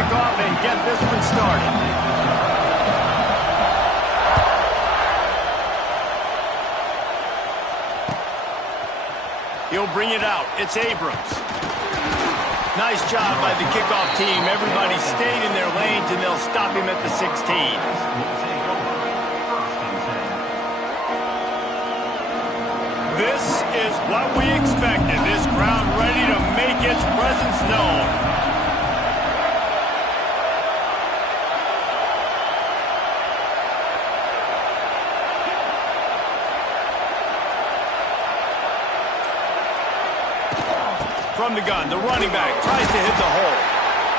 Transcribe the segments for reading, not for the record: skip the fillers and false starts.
kickoff and get this one started. He'll bring it out. It's Abrams. Nice job by the kickoff team. Everybody stayed in their lanes, and they'll stop him at the 16. This is what we expected. This crowd ready to make its presence known. From the gun, the running back tries to hit the hole.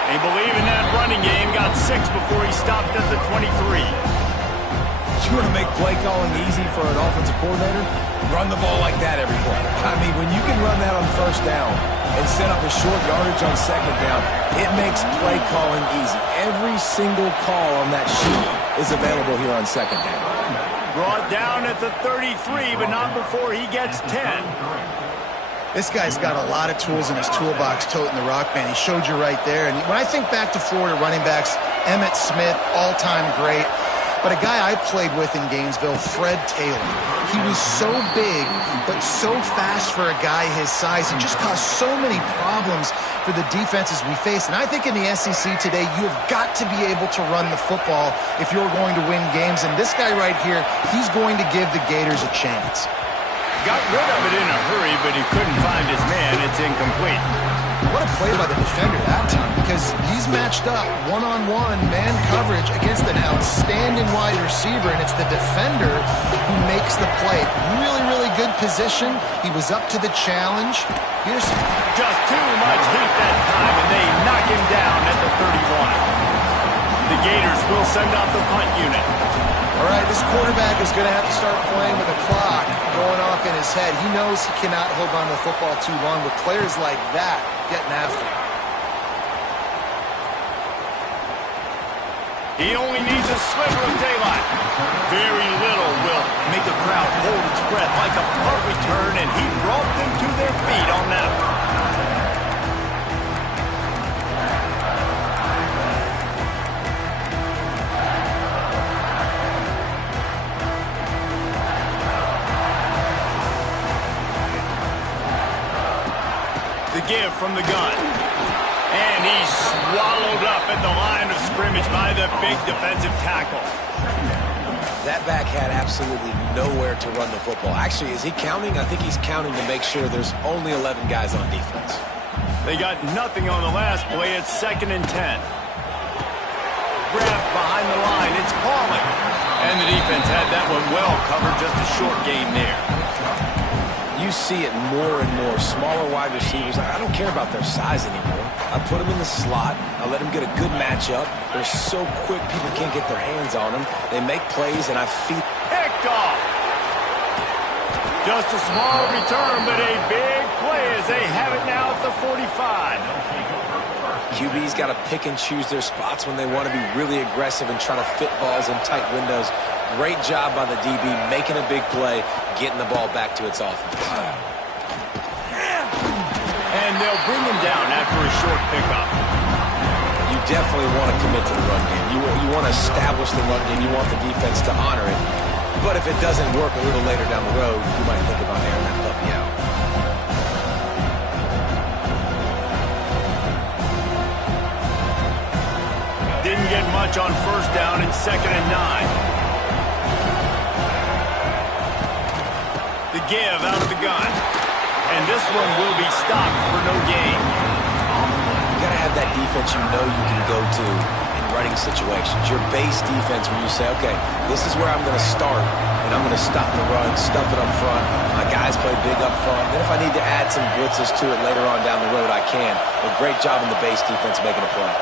They believe in that running game. Got 6 before he stopped at the 23. You want to make play calling easy for an offensive coordinator? Run the ball like that every play. I mean, when you can run that on first down and set up a short yardage on second down, it makes play calling easy. Every single call on that sheet is available here on second down. Brought down at the 33, but not before he gets 10. This guy's got a lot of tools in his toolbox toting the rock, man. He showed you right there. And when I think back to Florida running backs, Emmitt Smith, all-time great. But a guy I played with in Gainesville, Fred Taylor. He was so big, but so fast for a guy his size. He just caused so many problems for the defenses we faced. And I think in the SEC today, you have got to be able to run the football if you're going to win games. And this guy right here, he's going to give the Gators a chance. Got rid of it in a hurry, but he couldn't find his man. It's incomplete. What a play by the defender that time, because he's matched up one-on-one man coverage against an outstanding wide receiver, and it's the defender who makes the play. Really, really good position. He was up to the challenge. Here's just too much heat that time, and they knock him down at the 31. The Gators will send out the punt unit. All right, this quarterback is going to have to start playing with a clock going off in his head. He knows he cannot hold on to the football too long with players like that getting after him. He only needs a sliver of daylight. Very little will make a crowd hold its breath like a punt return, and he brought them to their feet on that one. Give from the gun. And he's swallowed up at the line of scrimmage by the big defensive tackle. That back had absolutely nowhere to run the football. Actually, is he counting? I think he's counting to make sure there's only 11 guys on defense. They got nothing on the last play. It's 2nd and 10. Grabbed behind the line. It's Pauling. And the defense had that one well covered. Just a short gain there. You see it more and more. Smaller wide receivers, I don't care about their size anymore. I put them in the slot. I let them get a good matchup. They're so quick, people can't get their hands on them. They make plays, and I feed. Picked off. Just a small return, but a big play as they have it now at the 45. QB's got to pick and choose their spots when they want to be really aggressive and try to fit balls in tight windows. Great job by the DB making a big play, getting the ball back to its offense. And they'll bring him down after a short pickup. You definitely want to commit to the run game. You want to establish the run game. You want the defense to honor it. But if it doesn't work a little later down the road, you might think about airing that puppy out. Didn't get much on first down in 2nd and 9. The give out of the gun. And this one will be stopped for no gain. You got to have that defense you know you can go to in running situations. Your base defense where you say, okay, this is where I'm going to start, and I'm going to stop the run, stuff it up front. My guys play big up front. Then if I need to add some blitzes to it later on down the road, I can. But great job in the base defense making a play.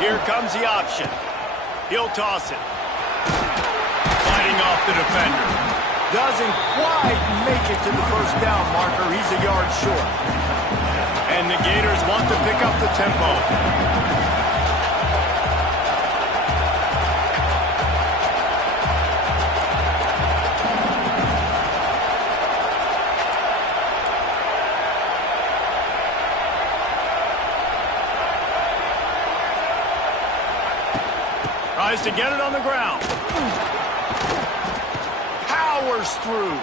Here comes the option. He'll toss it. Fighting off the defender. Doesn't quite make it to the first down marker. He's a yard short. And the Gators want to pick up the tempo. to get it on the ground. Powers through.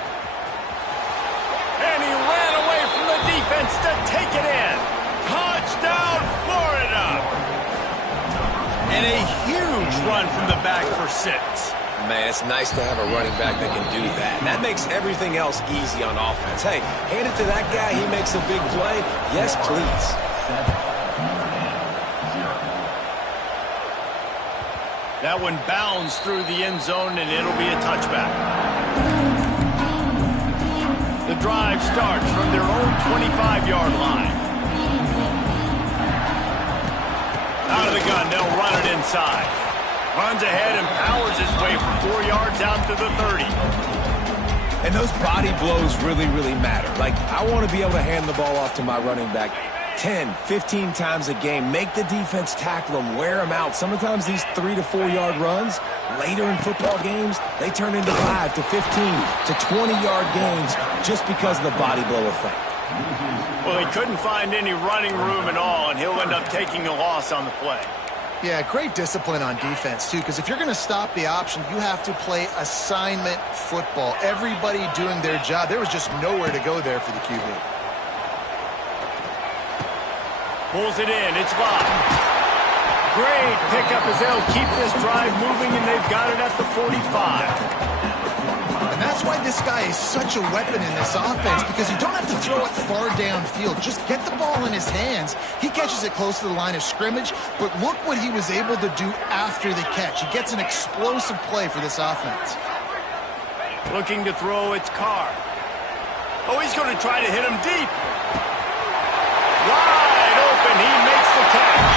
And he ran away from the defense to take it in. Touchdown, Florida. And a huge run from the back for 6. Man, it's nice to have a running back that can do that. That makes everything else easy on offense. Hey, hand it to that guy. He makes a big play. Yes, please. That one bounds through the end zone, and it'll be a touchback. The drive starts from their own 25-yard line. Out of the gun, they'll run it inside. Runs ahead and powers his way for 4 yards out to the 30. And those body blows really, really matter. Like, I want to be able to hand the ball off to my running back 10, 15 times a game. Make the defense tackle them, wear them out. Sometimes these 3 to 4 yard runs, later in football games, they turn into 5 to 15 to 20-yard gains just because of the body blow effect. Well, he couldn't find any running room at all, and he'll end up taking a loss on the play. Yeah, great discipline on defense, too, because if you're going to stop the option, you have to play assignment football. Everybody doing their job. There was just nowhere to go there for the QB. Pulls it in. It's Bob. Great pickup as they'll keep this drive moving, and they've got it at the 45. And that's why this guy is such a weapon in this offense, because you don't have to throw it far downfield. Just get the ball in his hands. He catches it close to the line of scrimmage, but look what he was able to do after the catch. He gets an explosive play for this offense. Looking to throw, it's Carr. Oh, he's going to try to hit him deep. Wide open, he makes the catch.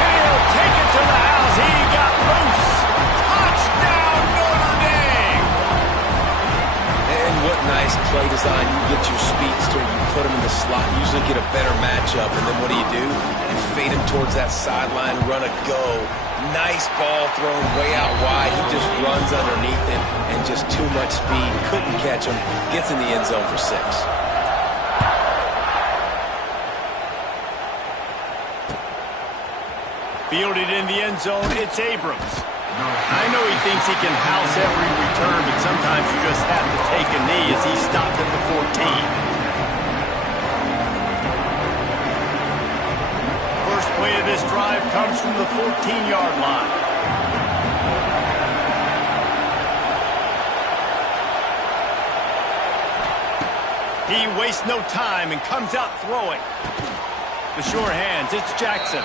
And he'll take it to the house. He got loose. Touchdown, Notre Dame. And what nice play design. You get your speedster, you put him in the slot, you usually get a better matchup. And then what do? You fade him towards that sideline, run a go. Nice ball thrown way out wide. He just runs underneath it and just too much speed. Couldn't catch him. Gets in the end zone for 6. Fielded in the end zone, it's Abrams. I know he thinks he can house every return, but sometimes you just have to take a knee as he stopped at the 14. First play of this drive comes from the 14-yard line. He wastes no time and comes out throwing. The sure hands, it's Jackson.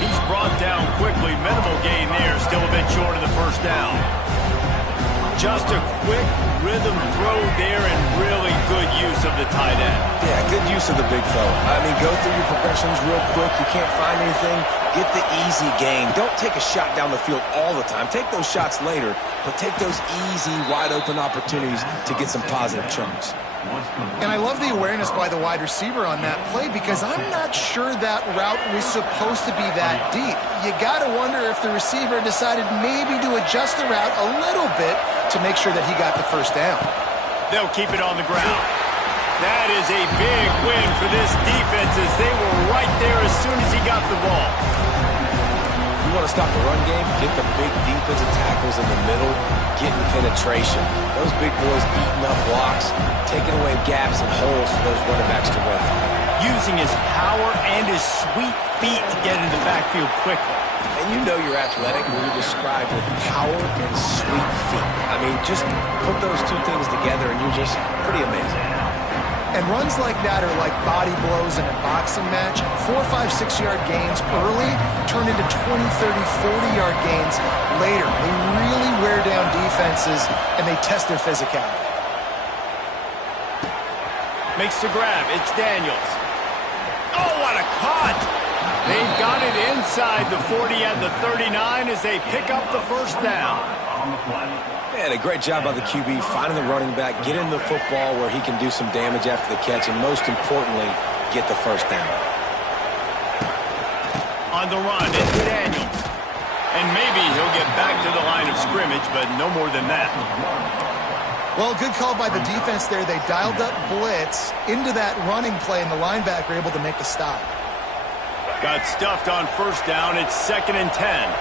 He's brought down quickly. Minimal gain there, still a bit short of the first down. Just a quick rhythm throw there and really good use of the tight end. Yeah, good use of the big fella. I mean, go through your progressions real quick. You can't find anything, get the easy gain. Don't take a shot down the field all the time. Take those shots later, but take those easy, wide-open opportunities to get some positive chunks. And I love the awareness by the wide receiver on that play, because I'm not sure that route was supposed to be that deep. You got to wonder if the receiver decided maybe to adjust the route a little bit to make sure that he got the first down. They'll keep it on the ground. That is a big win for this defense, as they were right there as soon as he got the ball. You want to stop the run game? Get the big defensive tackles in the middle, getting penetration. Those big boys eating up blocks, taking away gaps and holes for those running backs to run. Using his power and his sweet feet to get into the backfield quickly. And you know you're athletic when you're described with power and sweet feet. I mean, just put those two things together and you're just pretty amazing. And runs like that are like body blows in a boxing match. 4, 5, 6-yard gains early turn into 20, 30, 40-yard gains later. They really wear down defenses, and they test their physicality. Makes the grab. It's Daniels. Oh, what a cut! They've got it inside the 40 and the 39 as they pick up the first down. Man, a great job by the QB finding the running back, getting the football where he can do some damage after the catch, and most importantly, get the first down. On the run, it's Daniels. And maybe he'll get back to the line of scrimmage, but no more than that. Well, good call by the defense there. They dialed up blitz into that running play, and the linebacker able to make the stop. Got stuffed on first down. It's 2nd and 10.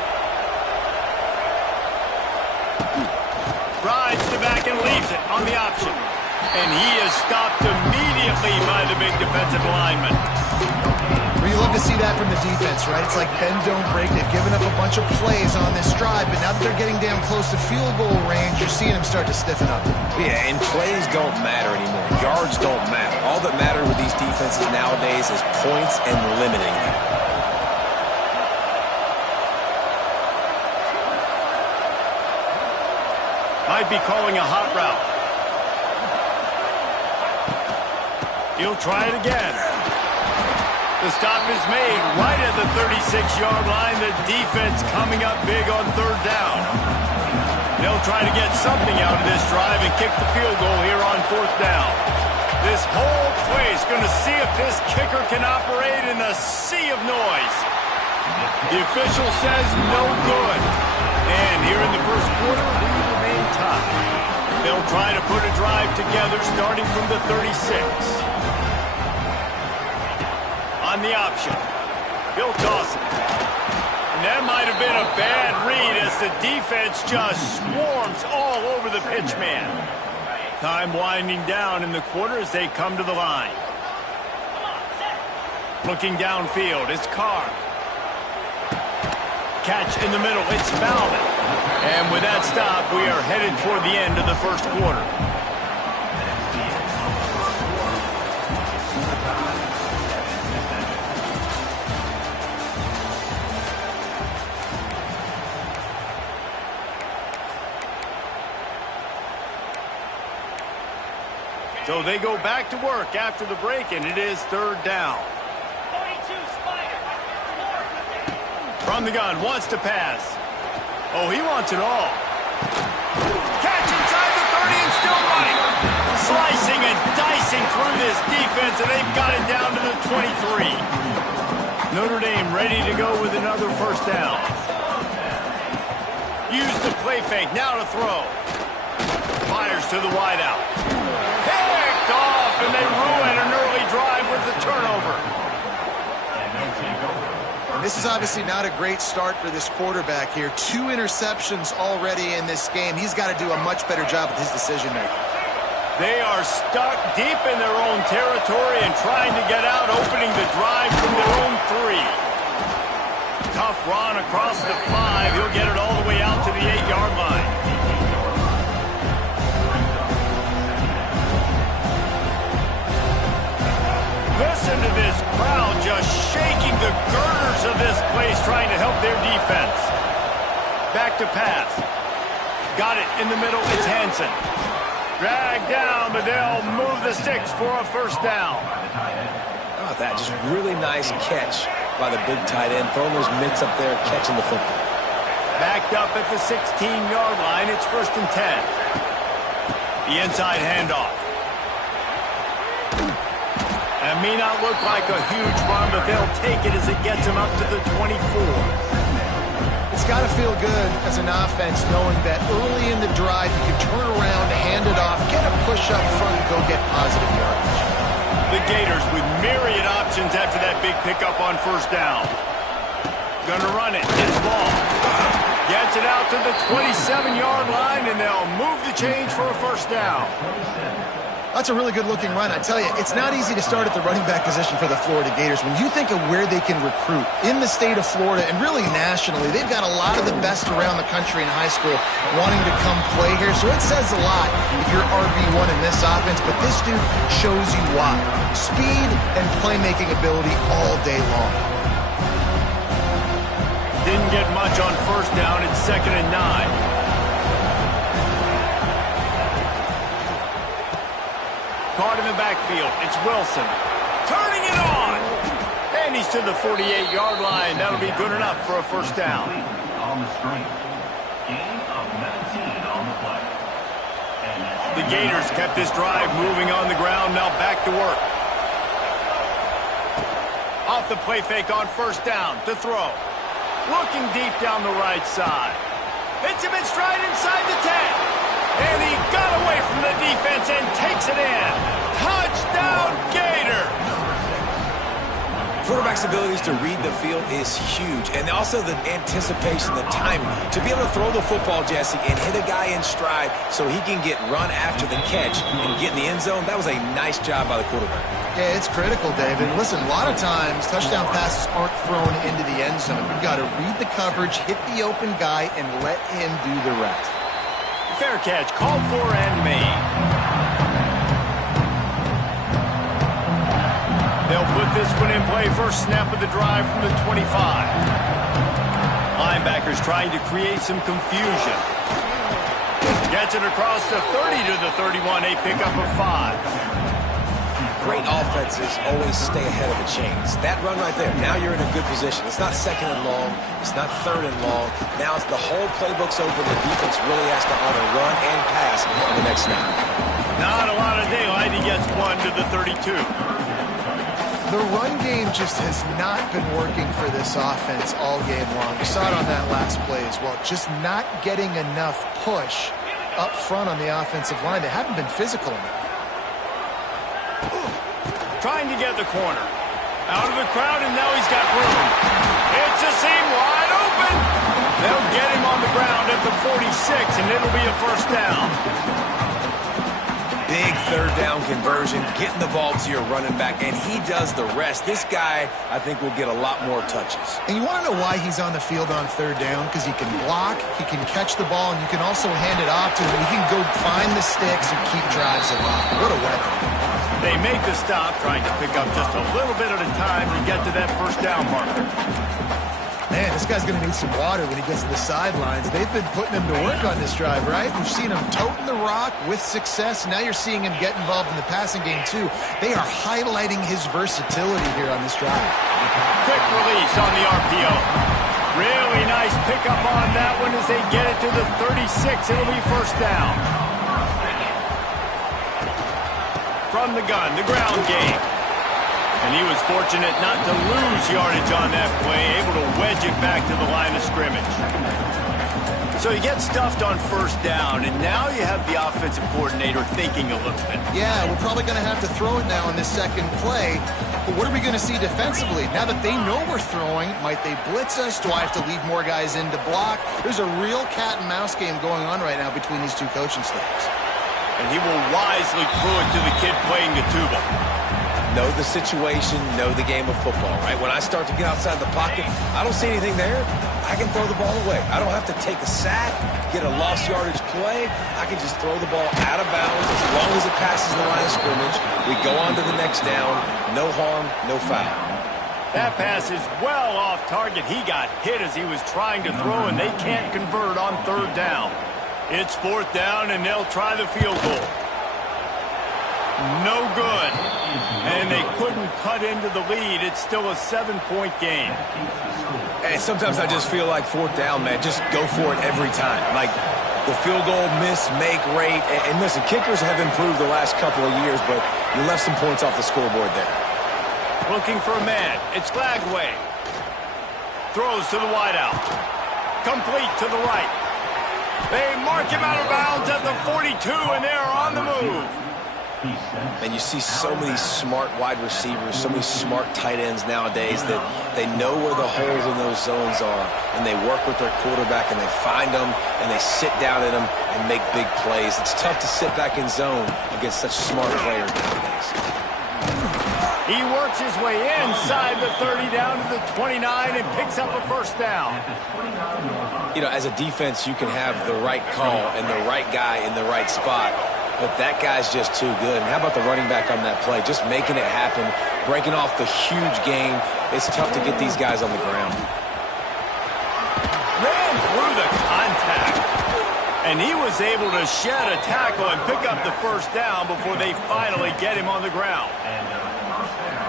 Rides the back and leaves it on the option. And he is stopped immediately by the big defensive lineman. Well, you love to see that from the defense, right? It's like bend, don't break. They've given up a bunch of plays on this drive, but now that they're getting down close to field goal range, you're seeing them start to stiffen up. Yeah, and plays don't matter anymore. Yards don't matter. All that matter with these defenses nowadays is points and limiting them. Might be calling a hot route. He'll try it again. The stop is made right at the 36-yard line. The defense coming up big on third down. They'll try to get something out of this drive and kick the field goal here on fourth down. This whole place going to see if this kicker can operate in a sea of noise. The official says no good. And here in the first quarter, we remain tied. They'll try to put a drive together starting from the 36. On the option. He'll toss it. And that might have been a bad read as the defense just swarms all over the pitch man. Time winding down in the quarter as they come to the line. Looking downfield, it's Carr. Catch in the middle, it's Bauman. And with that stop, we are headed toward the end of the first quarter. So they go back to work after the break, and it is third down. From the gun, wants to pass. Oh, he wants it all. Catch inside the 30 and still running. Slicing and dicing through this defense, and they've got it down to the 23. Notre Dame ready to go with another first down. Use the play fake, now to throw. Fires to the wideout. Picked off, and they ruin an early drive with the turnover. This is obviously not a great start for this quarterback here. 2 interceptions already in this game. He's got to do a much better job with his decision-making. They are stuck deep in their own territory and trying to get out, opening the drive from their own 3. Tough run across the 5. He'll get it all the way out to the 8-yard line. Listen to this crowd just shaking the girders of this place, trying to help their defense. Back to pass. Got it in the middle. It's Hansen. Dragged down, but they'll move the sticks for a first down. How about that? Just really nice catch by the big tight end. Throwing those mitts up there, catching the football. Backed up at the 16-yard line. It's 1st and 10. The inside handoff. It may not look like a huge run, but they'll take it as it gets them up to the 24. It's got to feel good as an offense knowing that early in the drive you can turn around, hand it off, get a push up front, and go get positive yardage. The Gators with myriad options after that big pickup on first down. Gonna run it. It's ball. Gets it out to the 27-yard line, and they'll move the change for a first down. That's a really good-looking run. I tell you, it's not easy to start at the running back position for the Florida Gators. When you think of where they can recruit in the state of Florida and really nationally, they've got a lot of the best around the country in high school wanting to come play here. So it says a lot if you're RB1 in this offense, but this dude shows you why. Speed and playmaking ability all day long. Didn't get much on first down. It's 2nd and 9. Caught in the backfield. It's Wilson. Turning it on. And he's to the 48-yard line. That'll be good enough for a first down. On the string. Gain of 19 on the play. The Gators kept this drive moving on the ground. Now back to work. Off the play fake on first down to throw. Looking deep down the right side. Hits him in stride inside the 10. And he got away from the defense and takes it in. Touchdown, Gators! quarterback's abilities to read the field is huge. And also the anticipation, the timing. To be able to throw the football, Jesse, and hit a guy in stride so he can get run after the catch and get in the end zone, that was a nice job by the quarterback. Yeah, it's critical, David. Listen, a lot of times touchdown passes aren't thrown into the end zone. You've got to read the coverage, hit the open guy, and let him do the rest. Fair catch, called for and made. They'll put this one in play. First snap of the drive from the 25. Linebackers trying to create some confusion. Gets it across the 30 to the 31. A pickup of 5. Great offenses always stay ahead of the chains. That run right there, now you're in a good position. It's not second and long. It's not third and long. Now it's the whole playbook's open. The defense really has to honor run and pass on the next snap. Not a lot of daylight. He gets 1 to the 32. The run game just has not been working for this offense all game long. We saw it on that last play as well. Just not getting enough push up front on the offensive line. They haven't been physical enough. Trying to get the corner. Out of the crowd, and now he's got room. It's a seam wide open. They'll get him on the ground at the 46, and it'll be a first down. Big third down conversion, getting the ball to your running back, and he does the rest. This guy, I think, will get a lot more touches. And you want to know why he's on the field on third down? Because he can block, he can catch the ball, and you can also hand it off to him. He can go find the sticks and keep drives alive. What a weapon. They make the stop, trying to pick up just a little bit at a time to get to that first down marker. Man, this guy's going to need some water when he gets to the sidelines. They've been putting him to work on this drive, right? We've seen him toting the rock with success. Now you're seeing him get involved in the passing game, too. They are highlighting his versatility here on this drive. Quick release on the RPO. Really nice pickup on that one as they get it to the 36. It'll be first down. From the gun, the ground game. And he was fortunate not to lose yardage on that play, able to wedge it back to the line of scrimmage. So he gets stuffed on first down, and now you have the offensive coordinator thinking a little bit. Yeah, we're probably going to have to throw it now in this second play. But what are we going to see defensively? Now that they know we're throwing, might they blitz us? Do I have to leave more guys in to block? There's a real cat and mouse game going on right now between these two coaching staffs. And he will wisely throw it to the kid playing the tuba. Know the situation, know the game of football, right? When I start to get outside the pocket, I don't see anything there. I can throw the ball away. I don't have to take a sack, get a lost yardage play. I can just throw the ball out of bounds as long as it passes the line of scrimmage. We go on to the next down. No harm, no foul. That pass is well off target. He got hit as he was trying to throw, and they can't convert on third down. It's fourth down, and they'll try the field goal. No good. And they couldn't cut into the lead. It's still a 7-point game. And sometimes I just feel like fourth down, man. Just go for it every time. Like the field goal miss, make rate. And listen, kickers have improved the last couple of years, but you left some points off the scoreboard there. Looking for a man. It's Glagway. Throws to the wideout. Complete to the right. They mark him out of bounds at the 42, and they're on the move. And you see so many smart wide receivers, so many smart tight ends nowadays that they know where the holes in those zones are, and they work with their quarterback, and they find them, and they sit down in them and make big plays. It's tough to sit back in zone against such smart players nowadays. He works his way inside the 30 down to the 29 and picks up a first down. You know, as a defense, you can have the right call and the right guy in the right spot, but that guy's just too good. And how about the running back on that play? Just making it happen, breaking off the huge gain. It's tough to get these guys on the ground. Ran through the contact. And he was able to shed a tackle and pick up the first down before they finally get him on the ground.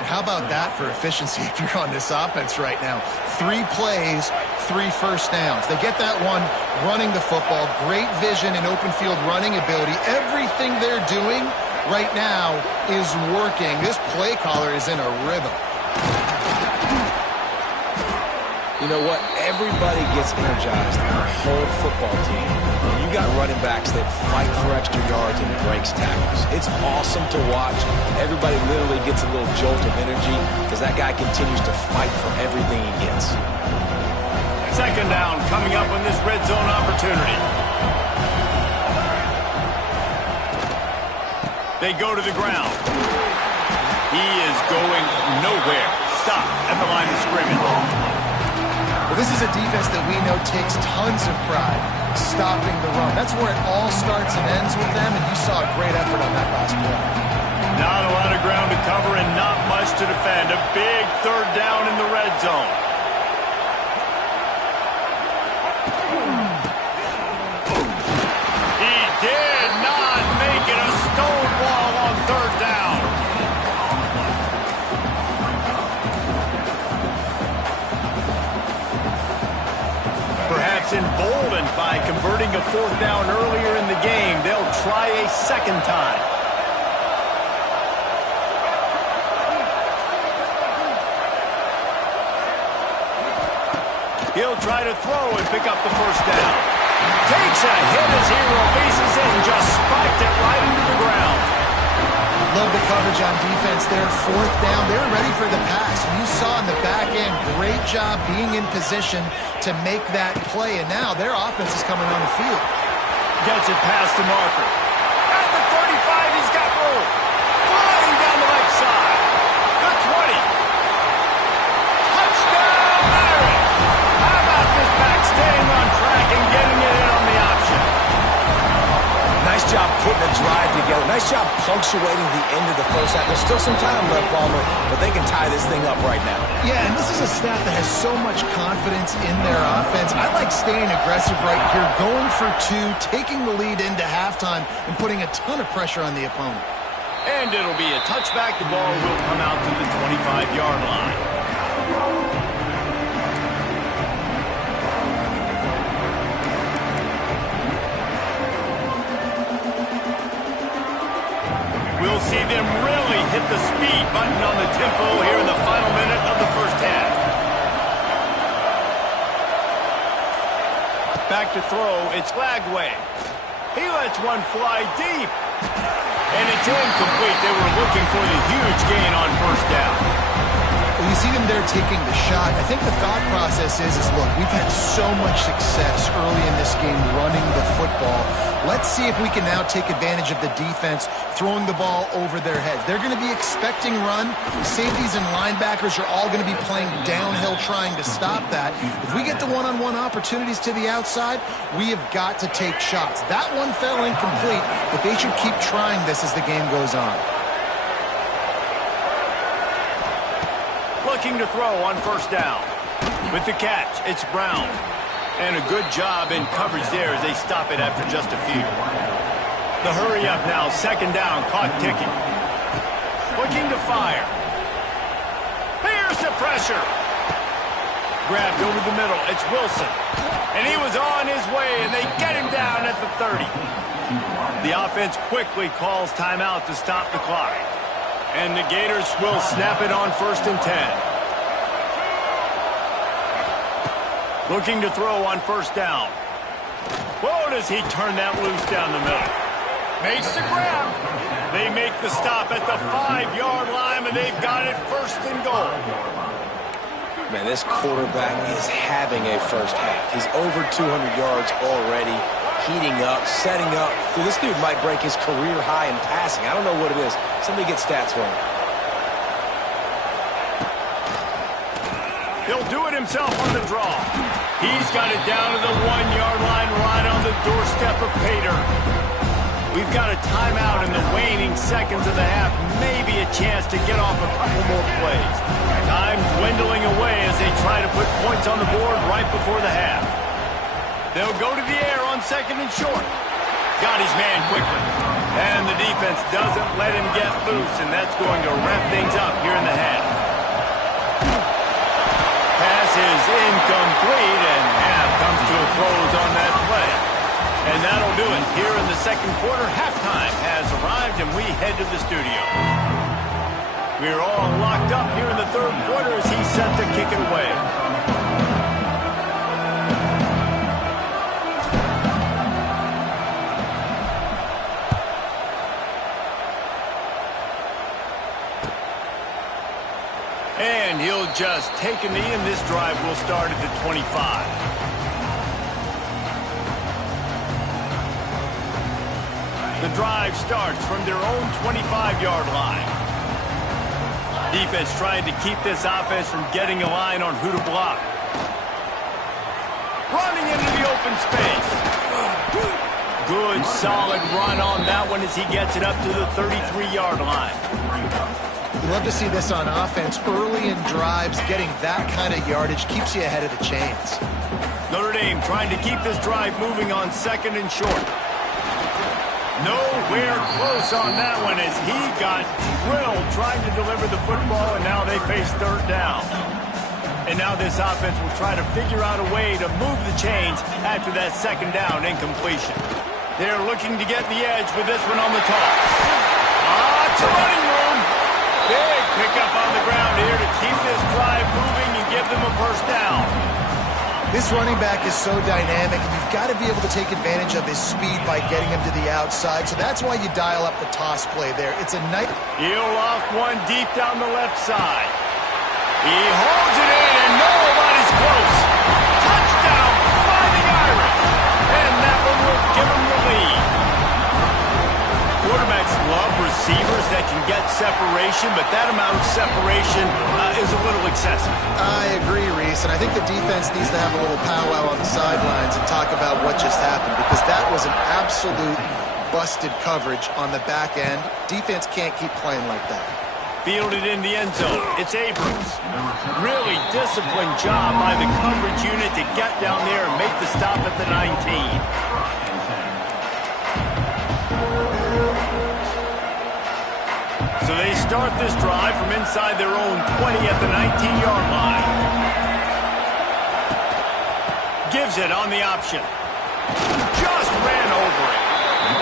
How about that for efficiency if you're on this offense right now? 3 plays, 3 first downs. They get that one running the football, great vision and open field running ability. Everything they're doing right now is working. This play caller is in a rhythm. You know what? Everybody gets energized on the whole football team. And you got running backs that fight for extra yards and breaks tackles. It's awesome to watch. Everybody literally gets a little jolt of energy because that guy continues to fight for everything he gets. Second down coming up on this red zone opportunity. They go to the ground. He is going nowhere. Stop at the line of scrimmage. Well, this is a defense that we know takes tons of pride stopping the run. That's where it all starts and ends with them, and you saw a great effort on that last play. Not a lot of ground to cover and not much to defend. A big third down in the red zone. He did not make it. A stonewall on third down. Perhaps emboldened by converting a fourth down earlier in the game, they'll try a second time. He'll try to throw and pick up the first down. Takes a hit as he releases it and just spiked it right into the ground. Love the coverage on defense there. Fourth down. They're ready for the pass. And you saw in the back end, great job being in position to make that play. And now their offense is coming on the field. Gets it past the marker. At the 35, he's got room. Flying down the right side. The 20. Touchdown, Irish. How about this back staying on track and getting it in on the option? Nice job putting a drive together. Nice job punctuating the end of the first half. There's still some time left, Palmer, but they can tie this thing up right now. Yeah, and this is a staff that has so much confidence in their offense. I like staying aggressive right here, going for two, taking the lead into halftime, and putting a ton of pressure on the opponent. And it'll be a touchback. The ball will come out to the 25-yard line. We'll see them really hit the speed button on the tempo here in the final minute of the first half. Back to throw, it's Lagway. He lets one fly deep. And it's incomplete. They were looking for the huge gain on first down. Well, you see them there taking the shot. I think the thought process is look, we've had so much success early in this game running the football. Let's see if we can now take advantage of the defense throwing the ball over their heads. They're going to be expecting run. Safeties and linebackers are all going to be playing downhill trying to stop that. If we get the one-on-one opportunities to the outside, we have got to take shots. That one fell incomplete, but they should keep trying this as the game goes on. Looking to throw on first down. With the catch, it's Brown. And a good job in coverage there as they stop it after just a few. The hurry up now, second down, clock ticking. Looking to fire. Here's the pressure. Grabbed over the middle, it's Wilson. And he was on his way, and they get him down at the 30. The offense quickly calls timeout to stop the clock. And the Gators will snap it on 1st and 10. Looking to throw on first down. Whoa, does he turn that loose down the middle. Makes the grab. They make the stop at the 5-yard line, and they've got it 1st and goal. Man, this quarterback is having a first half. He's over 200 yards already, heating up, setting up. Dude, this dude might break his career high in passing. I don't know what it is. Somebody get stats for him. He'll do it himself on the draw. He's got it down to the 1-yard line right on the doorstep of Pater. We've got a timeout in the waning seconds of the half. Maybe a chance to get off a couple more plays. Time dwindling away as they try to put points on the board right before the half. They'll go to the air on 2nd and short. Got his man quickly. And the defense doesn't let him get loose, and that's going to wrap things up here in the half. Pass is incomplete, and half comes to a close on that play. And that'll do it here in the second quarter. Halftime has arrived, and we head to the studio. We're all locked up here in the third quarter as he's set to kick it away. And he'll just take a knee, and this drive will start at the 25. The drive starts from their own 25-yard line. Defense trying to keep this offense from getting a line on who to block. Running into the open space. Good, solid run on that one as he gets it up to the 33-yard line. You love to see this on offense. Early in drives, getting that kind of yardage keeps you ahead of the chains. Notre Dame trying to keep this drive moving on second and short. Nowhere close on that one as he got drilled trying to deliver the football, and now they face third down. And now this offense will try to figure out a way to move the chains after that second down incompletion. They're looking to get the edge with this one on the toss. To running room. Big pickup on the ground here to keep this drive moving and give them a first down. This running back is so dynamic, and you've got to be able to take advantage of his speed by getting him to the outside. So that's why you dial up the toss play there. It's a nice... He'll loft one deep down the left side. He holds it in, and nobody's close. Touchdown, Fighting Irish. And that one will give him the lead. Quarterbacks love receivers that can get separation, but that amount of separation is a little excessive. I agree, Reese, and I think the defense needs to have a little powwow on the sidelines and talk about what just happened, because that was an absolute busted coverage on the back end. Defense can't keep playing like that. Fielded in the end zone. It's Abrams. Really disciplined job by the coverage unit to get down there and make the stop at the 19. So they start this drive from inside their own 20 at the 19-yard line. Gives it on the option. Just ran over it.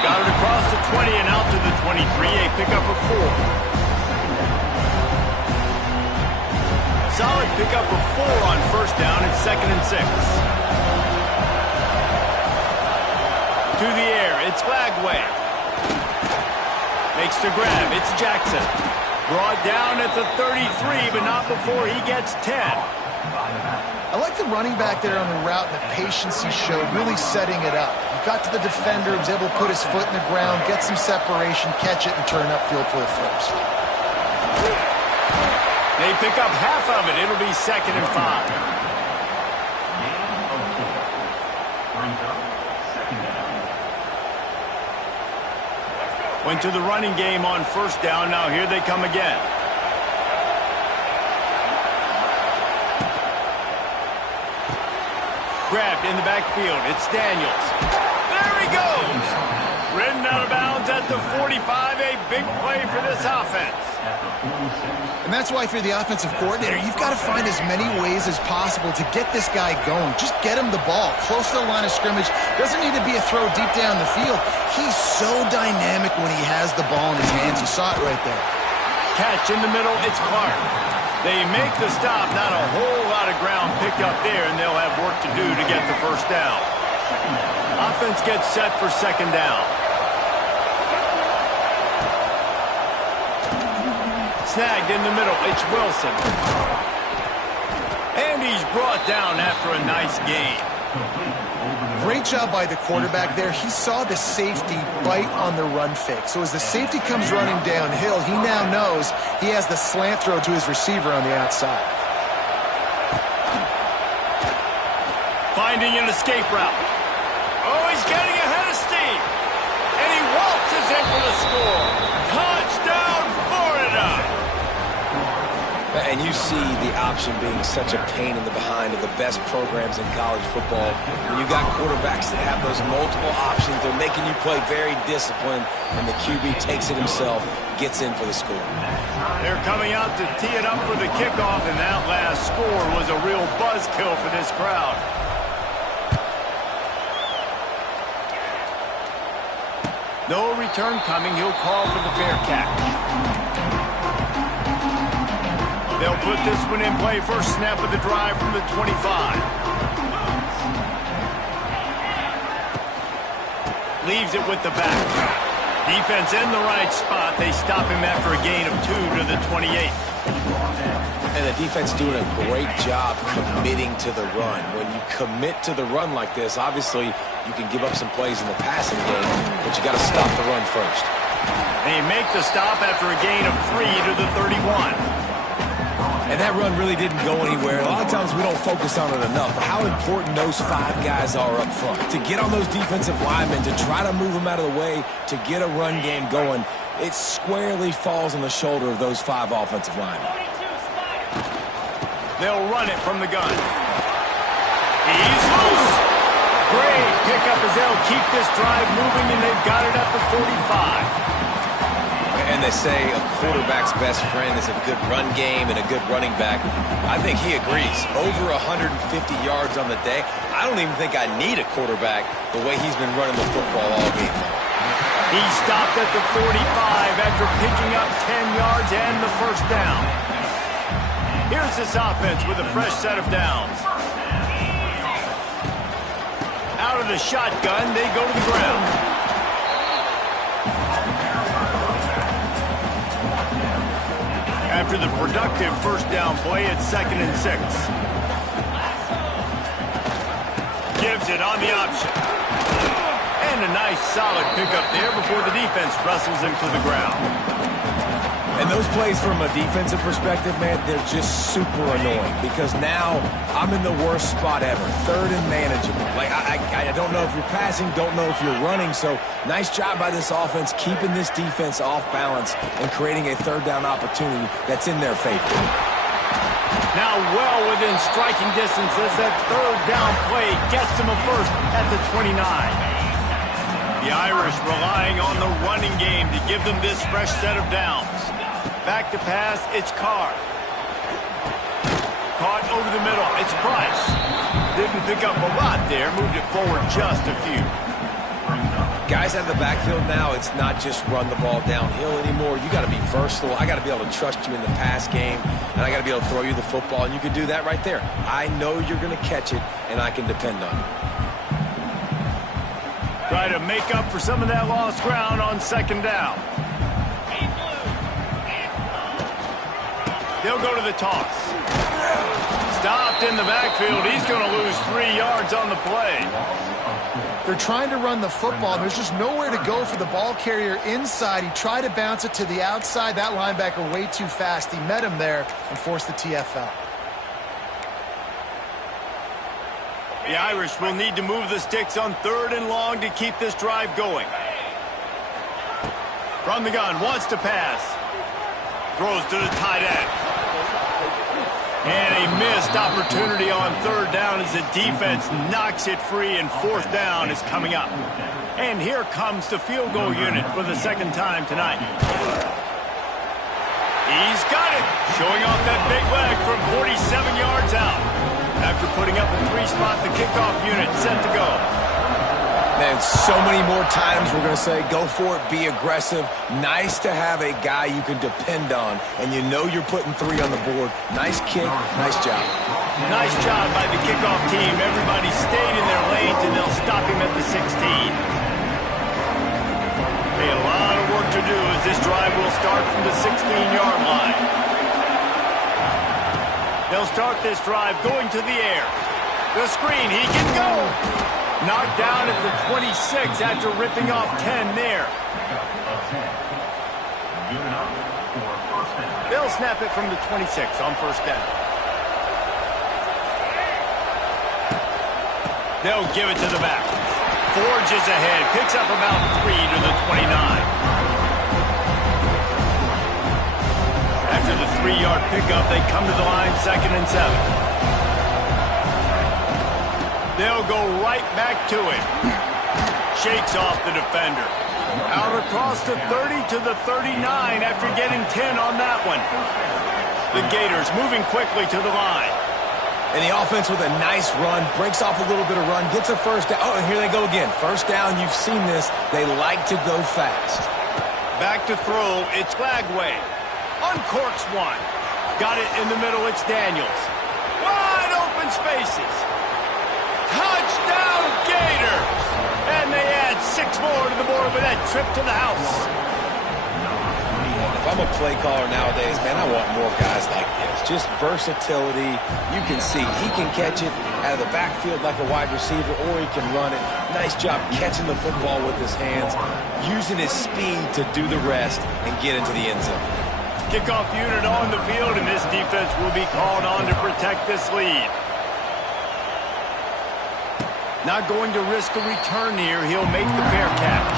Got it across the 20 and out to the 23. A pickup of 4. Solid pickup of 4 on first down and 2nd and 6. To the air, it's Bagway. Makes the grab, it's Jackson. Brought down at the 33, but not before he gets 10. I like the running back there on the route and the patience he showed, really setting it up. He got to the defender, was able to put his foot in the ground, get some separation, catch it, and turn upfield for the first. They pick up half of it. It'll be 2nd and 5. Went to the running game on first down. Now here they come again. Grabbed in the backfield. It's Daniels. There he goes. Ridden out of bounds at the 45. A big play for this offense. And that's why, if you're the offensive coordinator, you've got to find as many ways as possible to get this guy going. Just get him the ball close to the line of scrimmage. Doesn't need to be a throw deep down the field. He's so dynamic when he has the ball in his hands. You saw it right there. Catch in the middle. It's Clark. They make the stop. Not a whole lot of ground picked up there, and they'll have work to do to get the first down. Offense gets set for 2nd down. Snagged in the middle, it's Wilson. And he's brought down after a nice gain. Great job by the quarterback there. He saw the safety bite on the run fake. So as the safety comes running downhill, he now knows he has the slant throw to his receiver on the outside. Finding an escape route. Oh, he's getting ahead of steam. And he waltzes in for the score. Touchdown, Florida! And you see the option being such a pain in the behind of the best programs in college football. When you got quarterbacks that have those multiple options, they're making you play very disciplined, and the QB takes it himself, gets in for the score. They're coming out to tee it up for the kickoff, and that last score was a real buzzkill for this crowd. No return coming. He'll call for the fair catch. They'll put this one in play. First snap of the drive from the 25. Leaves it with the back. Defense in the right spot. They stop him after a gain of 2 to the 28. And the defense doing a great job committing to the run. When you commit to the run like this, obviously you can give up some plays in the passing game, but you got to stop the run first. They make the stop after a gain of 3 to the 31. And that run really didn't go anywhere. A lot of times we don't focus on it enough, but how important those 5 guys are up front. To get on those defensive linemen, to try to move them out of the way, to get a run game going, it squarely falls on the shoulder of those 5 offensive linemen. They'll run it from the gun. He's loose. Great pickup as they'll keep this drive moving, and they've got it at the 45. And they say a quarterback's best friend is a good run game and a good running back. I think he agrees. Over 150 yards on the day. I don't even think I need a quarterback the way he's been running the football all game long. He stopped at the 45 after picking up 10 yards and the first down. Here's this offense with a fresh set of downs. Out of the shotgun, they go to the ground. After the productive first down play, it's 2nd and 6. Gives it on the option. And a nice solid pickup there before the defense wrestles him to the ground. And those plays from a defensive perspective, man, they're just super annoying because now I'm in the worst spot ever. 3rd and manageable. Like, I don't know if you're passing, don't know if you're running. So nice job by this offense keeping this defense off balance and creating a 3rd down opportunity that's in their favor. Now well within striking distance as that 3rd down play gets him a first at the 29. The Irish relying on the running game to give them this fresh set of downs. Back to pass, it's Carr. Caught over the middle, it's Price. Didn't pick up a lot there, moved it forward just a few. Guys out of the backfield now, it's not just run the ball downhill anymore. You got to be versatile. I got to be able to trust you in the pass game, and I got to be able to throw you the football, and you can do that right there. I know you're going to catch it, and I can depend on you. Try to make up for some of that lost ground on 2nd down. They'll go to the toss. Stopped in the backfield. He's going to lose 3 yards on the play. They're trying to run the football, and there's just nowhere to go for the ball carrier inside. He tried to bounce it to the outside. That linebacker way too fast. He met him there and forced the TFL. The Irish will need to move the sticks on 3rd and long to keep this drive going. From the gun, wants to pass. Throws to the tight end. And a missed opportunity on 3rd down as the defense knocks it free, and 4th down is coming up. And here comes the field goal unit for the 2nd time tonight. He's got it, showing off that big leg from 47 yards out. After putting up a 3-spot, the kickoff unit set to go. Man, so many more times we're going to say, go for it, be aggressive. Nice to have a guy you can depend on, and you know you're putting 3 on the board. Nice kick, nice job. Nice job by the kickoff team. Everybody stayed in their lanes, and they'll stop him at the 16. A lot of work to do as this drive will start from the 16-yard line. They'll start this drive going to the air. The screen, he can go. Knocked down at the 26 after ripping off 10 there. They'll snap it from the 26 on 1st down. They'll give it to the back. Forges ahead, picks up about 3 to the 29. After the 3-yard pickup, they come to the line 2nd and 7. They'll go right back to him. Shakes off the defender. Out across the 30 to the 39 after getting 10 on that one. The Gators moving quickly to the line. And the offense with a nice run, breaks off a little bit of run, gets a 1st down. Oh, and here they go again. 1st down, you've seen this. They like to go fast. Back to throw, it's Flagway. Uncorks one. Got it in the middle, it's Daniels. Wide open spaces. Touchdown Gators! And they add 6 more to the board with that trip to the house. If I'm a play caller nowadays, man, I want more guys like this. Just versatility. You can see he can catch it out of the backfield like a wide receiver, or he can run it. Nice job catching the football with his hands, using his speed to do the rest and get into the end zone. Kickoff unit on the field, and this defense will be called on to protect this lead. Not going to risk a return here. He'll make the fair catch.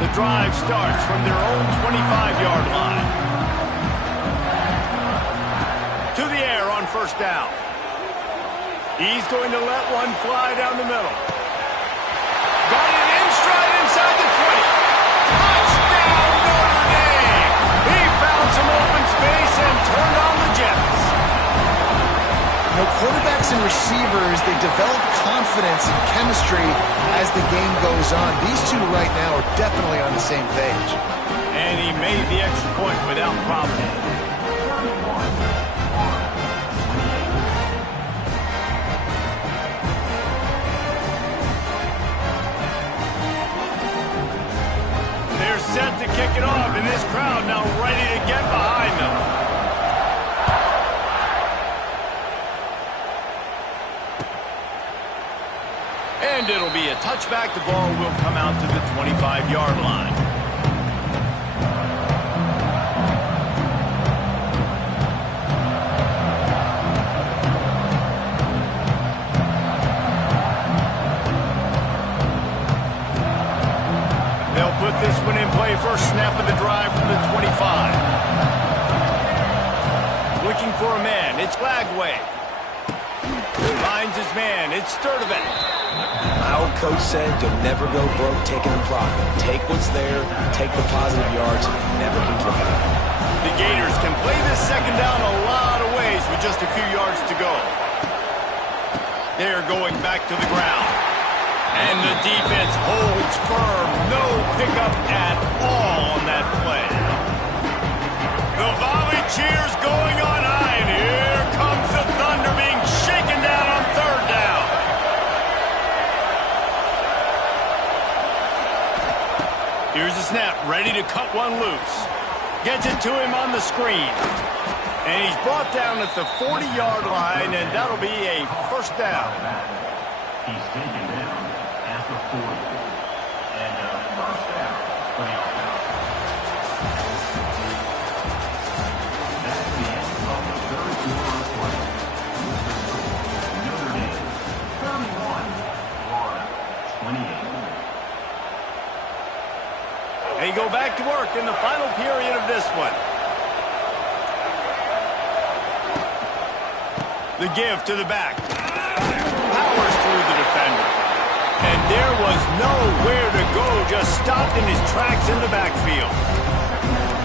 The drive starts from their own 25-yard line. To the air on first down. He's going to let one fly down the middle. Got it in stride inside the 20. Touchdown, Notre Dame! He found some open space and turned on the Jets. You know, quarterbacks and receivers, they develop confidence and chemistry as the game goes on. These two right now are definitely on the same page. And he made the extra point without problem. They're set to kick it off, and this crowd now ready to get behind them. And it'll be a touchback. The ball will come out to the 25-yard line. They'll put this one in play. First snap of the drive from the 25. Looking for a man. It's Lagway. Finds his man. It's Sturdivant. My old coach said you'll never go broke taking a profit. Take what's there, take the positive yards, and never complain. The Gators can play this second down a lot of ways with just a few yards to go. They're going back to the ground. And the defense holds firm. No pickup at all on that play. The volley cheers going on high, and here comes the Thunder being shaken down on third down. Here's the snap, ready to cut one loose. Gets it to him on the screen. And he's brought down at the 40-yard line, and that'll be a first down. He's taken down at the 40. And first down for the offense. That's the end of the third quarter of play. Notre Dame 31, Florida 28. They go back to work in the final period of this one. The give to the back. Powers through the defender. And there was nowhere to go, just stopped in his tracks in the backfield.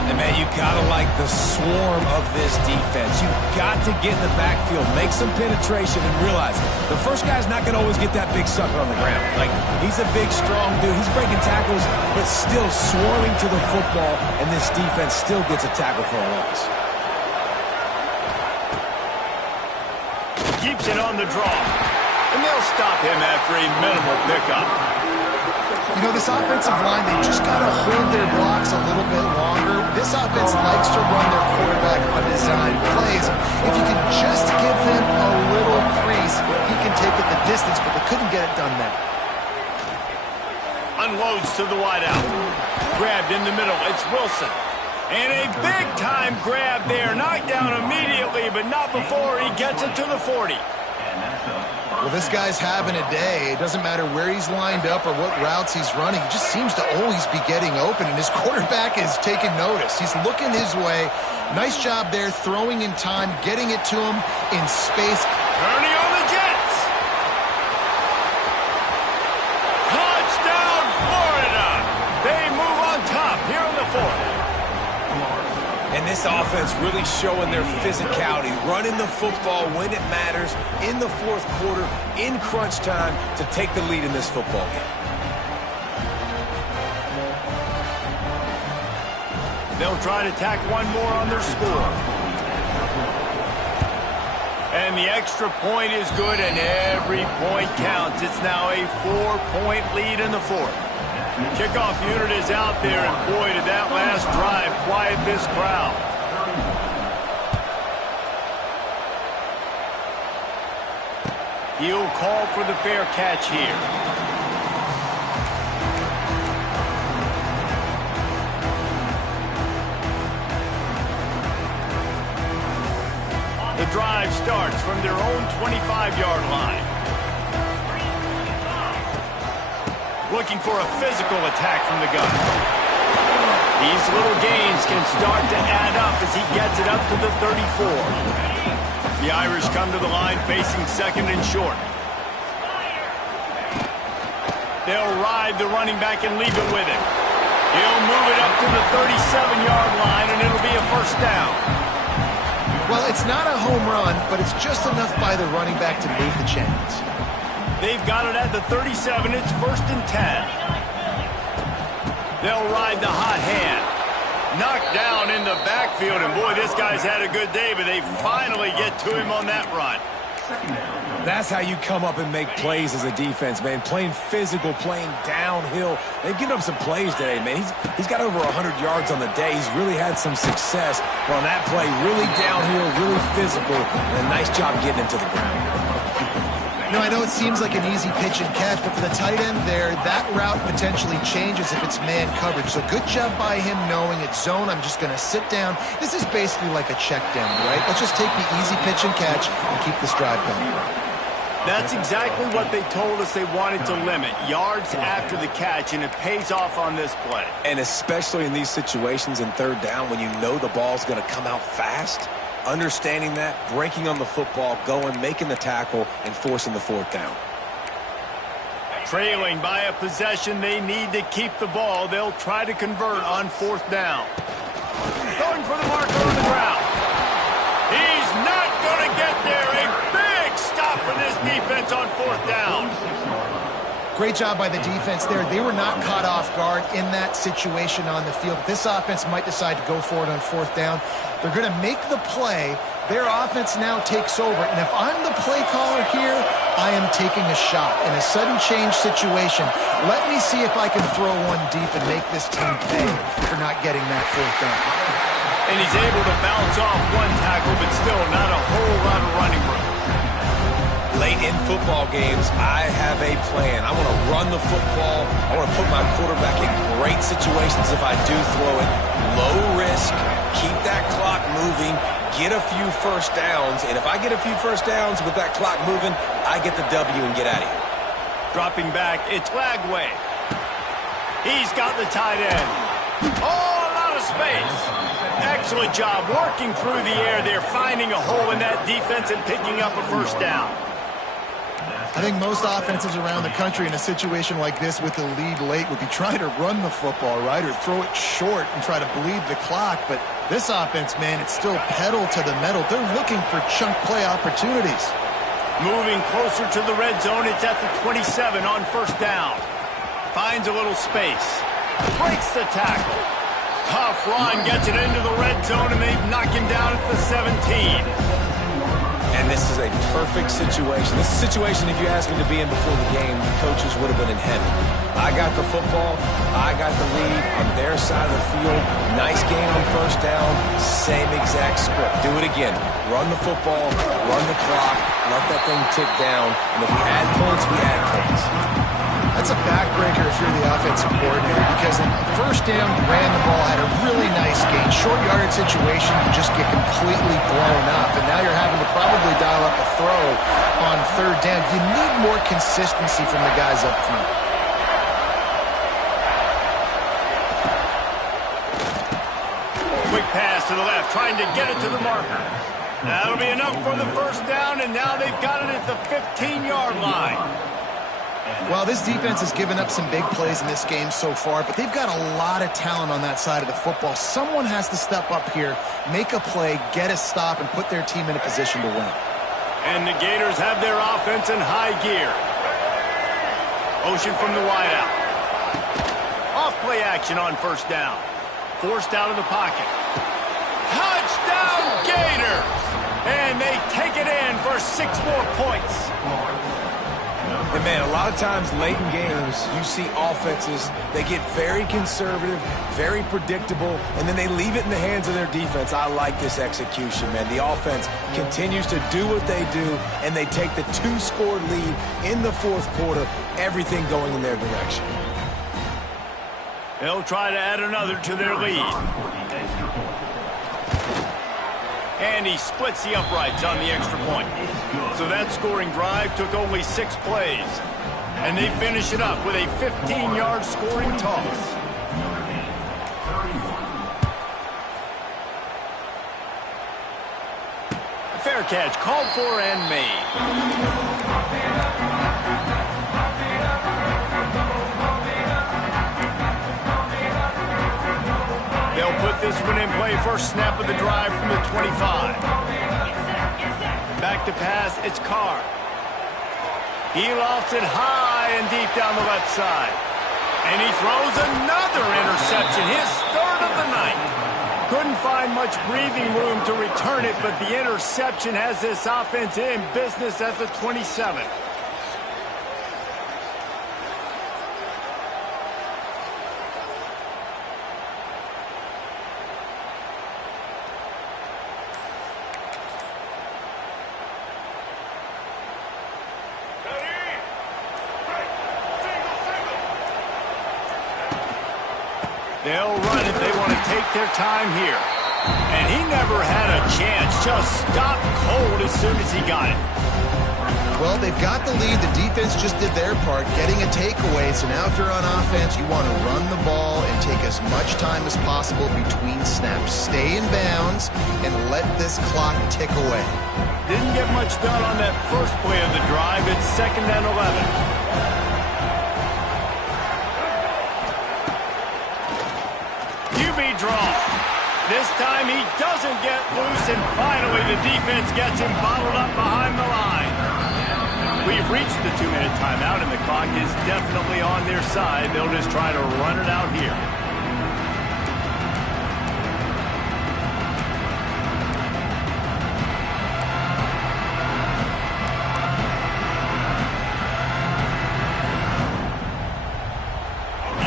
And, man, you got to like the swarm of this defense. You've got to get in the backfield, make some penetration, and realize the first guy's not going to always get that big sucker on the ground. Like, he's a big, strong dude. He's breaking tackles, but still swarming to the football, and this defense still gets a tackle for a loss. Keeps it on the draw. And they'll stop him after a minimal pickup. You know, this offensive line, they just got to hold their blocks a little bit longer. This offense likes to run their quarterback on design plays. If you can just give him a little crease, he can take it the distance, but they couldn't get it done there. Unloads to the wideout. Grabbed in the middle. It's Wilson. And a big-time grab there. Knocked down immediately, but not before he gets it to the 40. Well, this guy's having a day. It doesn't matter where he's lined up or what routes he's running. He just seems to always be getting open, and his quarterback is taking notice. He's looking his way. Nice job there, throwing in time, getting it to him in space. Turning on the Jets. Touchdown, Florida. They move on top here in the fourth. And this offense really showing their physicality, running the football when it matters, in the fourth quarter, in crunch time, to take the lead in this football game. They'll try to tack one more on their score. And the extra point is good, and every point counts. It's now a 4-point lead in the fourth. The kickoff unit is out there, and boy, did that last drive quiet this crowd. He'll call for the fair catch here. The drive starts from their own 25-yard line. Looking for a physical attack from the gun. These little gains can start to add up as he gets it up to the 34. The Irish come to the line facing second and short. They'll ride the running back and leave it with him. He'll move it up to the 37-yard line, and it'll be a first down. Well, it's not a home run, but it's just enough by the running back to move the chains. They've got it at the 37. It's 1st and 10. They'll ride the hot hand. Knocked down in the backfield, and boy, this guy's had a good day, but they finally get to him on that run. That's how you come up and make plays as a defense, man. Playing physical, playing downhill. They've given up some plays today, man. He's got over 100 yards on the day. He's really had some success. But on that play, really downhill, really physical, and a nice job getting him to the ground. You know, I know it seems like an easy pitch and catch, but for the tight end there, that route potentially changes if it's man coverage. So good job by him knowing it's zone. I'm just going to sit down. This is basically like a check down, right? Let's just take the easy pitch and catch and keep this drive going. That's exactly what they told us they wanted to limit. Yards after the catch, and it pays off on this play. And especially in these situations in third down when you know the ball's going to come out fast, understanding that, breaking on the football, going, making the tackle, and forcing the fourth down. Trailing by a possession, they need to keep the ball. They'll try to convert on 4th down. Going for the marker on the ground. He's not going to get there. A big stop for this defense on 4th down. Great job by the defense there. They were not caught off guard in that situation on the field. This offense might decide to go for it on 4th down. They're going to make the play. Their offense now takes over. And if I'm the play caller here, I am taking a shot. In a sudden change situation, let me see if I can throw one deep and make this team pay for not getting that 4th down. And he's able to bounce off one tackle, but still not a whole lot of running room. Late in football games, I have a plan. I want to run the football. I want to put my quarterback in great situations if I do throw it. Low risk, keep that clock moving, get a few first downs. And if I get a few first downs with that clock moving, I get the W and get out of here. Dropping back, it's Lagway. He's got the tight end. Oh, a lot of space. Excellent job working through the air there, finding a hole in that defense and picking up a first down. I think most offenses around the country in a situation like this with the lead late would be trying to run the football, right, or throw it short and try to bleed the clock. But this offense, man, it's still pedal to the metal. They're looking for chunk play opportunities. Moving closer to the red zone, it's at the 27 on 1st down. Finds a little space. Breaks the tackle. Tough run, gets it into the red zone, and they knock him down at the 17. And this is a perfect situation. This is a situation, if you asked me to be in before the game, the coaches would have been in heaven. I got the football. I got the lead on their side of the field. Nice gain on 1st down. Same exact script. Do it again. Run the football, run the clock, let that thing tick down. And if we add points, we add points. That's a backbreaker if you're the offensive coordinator, because in 1st down, you ran the ball, had a really nice gain. Short yardage situation, you just get completely blown up, and now you're having to probably dial up a throw on 3rd down. You need more consistency from the guys up front. Quick pass to the left, trying to get it to the marker. That'll be enough for the 1st down, and now they've got it at the 15-yard line. Well, this defense has given up some big plays in this game so far, but they've got a lot of talent on that side of the football. Someone has to step up here, make a play, get a stop, and put their team in a position to win. And the Gators have their offense in high gear. Motion from the wideout. Off play action on 1st down. Forced out of the pocket. Touchdown, Gators! And they take it in for 6 more points. And, man, a lot of times late in games, you see offenses, they get very conservative, very predictable, and then they leave it in the hands of their defense. I like this execution, man. The offense continues to do what they do, and they take the 2-score lead in the fourth quarter, everything going in their direction. They'll try to add another to their lead. And he splits the uprights on the extra point. So that scoring drive took only 6 plays. And they finish it up with a 15-yard scoring toss. Fair catch called for and made. They'll put this one in play. First snap of the drive from the 25. Back to pass, it's Carr. He lofts it high and deep down the left side. And he throws another interception, his 3rd of the night. Couldn't find much breathing room to return it, but the interception has this offense in business at the 27. They'll run it. They want to take their time here. And he never had a chance. Just stopped cold as soon as he got it. Well, they've got the lead. The defense just did their part, getting a takeaway. So now if you're on offense, you want to run the ball and take as much time as possible between snaps. Stay in bounds and let this clock tick away. Didn't get much done on that first play of the drive. It's 2nd and 11. Draw. This time he doesn't get loose, and finally the defense gets him bottled up behind the line. We've reached the 2-minute timeout, and the clock is definitely on their side. They'll just try to run it out here.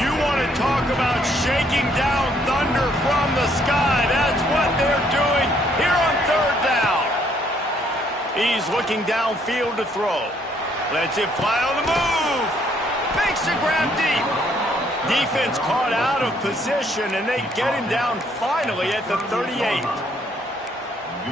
You want to talk about shaking down thunder from the sky. That's what they're doing here on 3rd down. He's looking downfield to throw. Lets it fly on the move. Makes the grab deep. Defense caught out of position, and they get him down finally at the 38.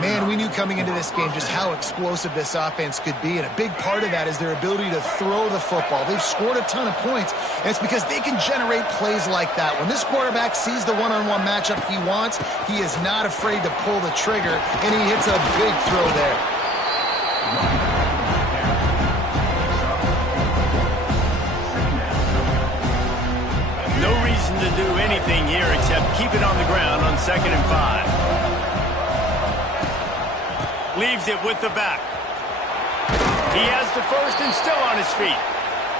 Man, we knew coming into this game just how explosive this offense could be, and a big part of that is their ability to throw the football. They've scored a ton of points, and it's because they can generate plays like that. When this quarterback sees the one-on-one matchup he wants, he is not afraid to pull the trigger, and he hits a big throw there. No reason to do anything here except keep it on the ground on 2nd and 5. Leaves it with the back. He has the first and still on his feet.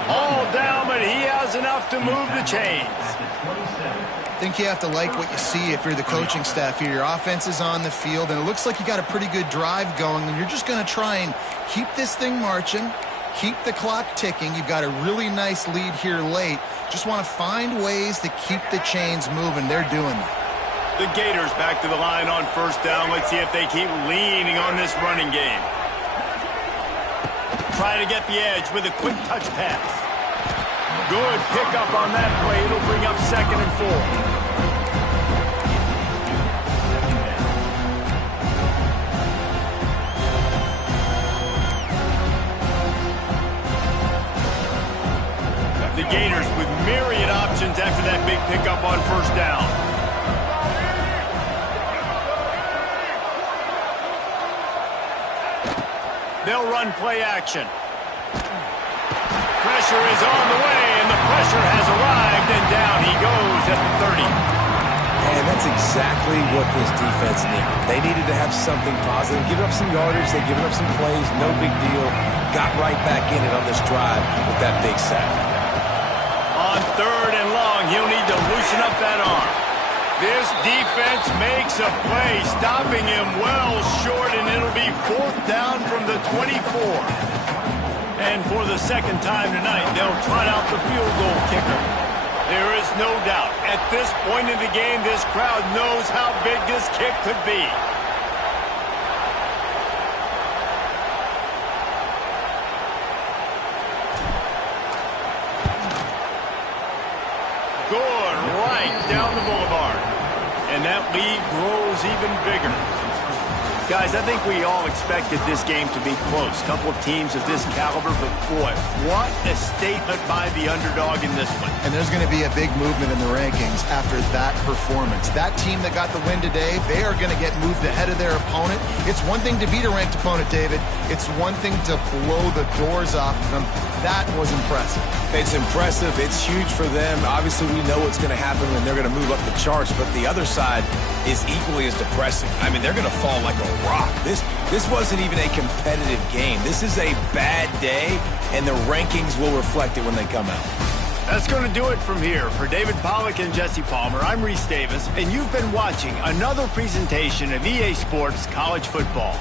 All down, but he has enough to move the chains. I think you have to like what you see if you're the coaching staff here. Your offense is on the field, and it looks like you got a pretty good drive going, and you're just going to try and keep this thing marching, keep the clock ticking. You've got a really nice lead here late. Just want to find ways to keep the chains moving. They're doing that. The Gators back to the line on 1st down. Let's see if they keep leaning on this running game. Try to get the edge with a quick touch pass. Good pickup on that play. It'll bring up 2nd and 4. The Gators with myriad options after that big pickup on 1st down. They'll run play action. Pressure is on the way, and the pressure has arrived, and down he goes at the 30. And that's exactly what this defense needed. They needed to have something positive. Give up some yardage. They've given up some plays. No big deal. Got right back in it on this drive with that big sack. On 3rd and long, he'll need to loosen up that arm. This defense makes a play, stopping him well short, and it'll be 4th down from the 24. And for the second time tonight, they'll trot out the field goal kicker. There is no doubt, at this point in the game, this crowd knows how big this kick could be. Good, right down the boulevard. And that lead grows even bigger. Guys, I think we all expected this game to be close. Couple of teams of this caliber, but boy, what a statement by the underdog in this one. And there's going to be a big movement in the rankings after that performance. That team that got the win today, they are going to get moved ahead of their opponent. It's one thing to beat a ranked opponent, David. It's one thing to blow the doors off of them. That was impressive. It's impressive. It's huge for them. Obviously, we know what's going to happen when they're going to move up the charts, but the other side is equally as depressing. I mean, they're going to fall like a rock. This wasn't even a competitive game. This is a bad day, and the rankings will reflect it when they come out. That's going to do it from here. For David Pollack and Jesse Palmer, I'm Reese Davis, and you've been watching another presentation of EA Sports College Football.